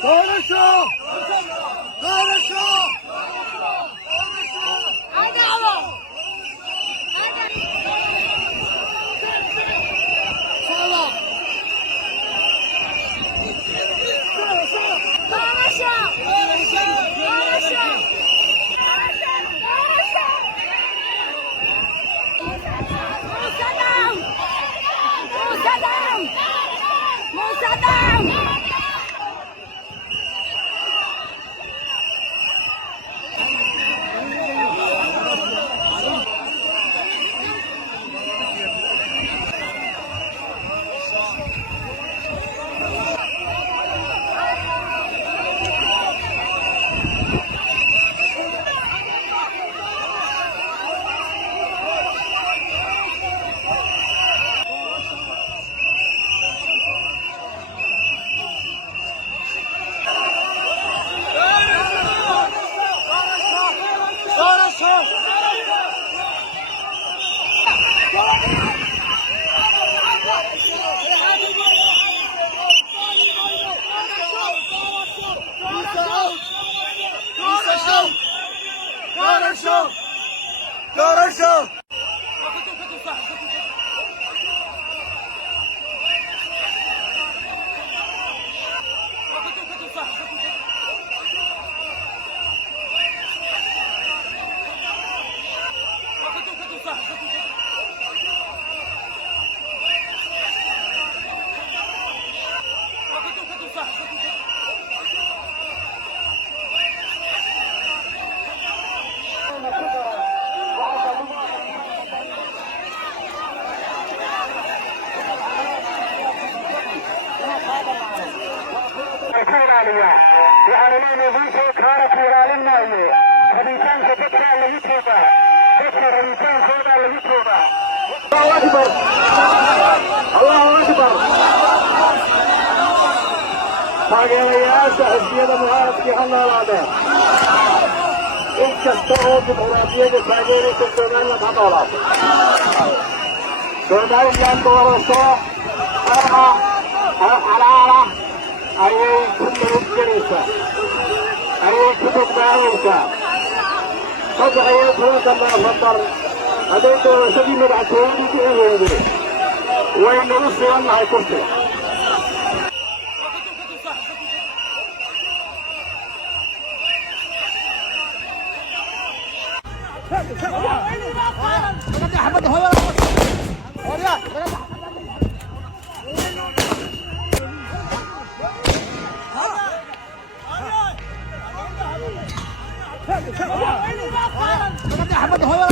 Хорошо! Хорошо! Sağlam! Хорошо! Хорошо! waxaana leedahay kaara ku ilaalin maayo rabitaanka dadkaa lagu toogaa dadka rabitaankoodaa lagu toogaa allahu akbar allahu akbar taageerayaasha xisbiyada mucaaradkii ha noolaadeen in kasta oo dimuqraadiyada taageeraysa somaliland ha noolaato somaliland doorasho xalaala ayay ku nabadgelaysaa ayay ku badbaadaysaa 13 Noofambar hadday doorashadii madaxtooyadii ku weyday wayna u sugannahay kursiga Ahmed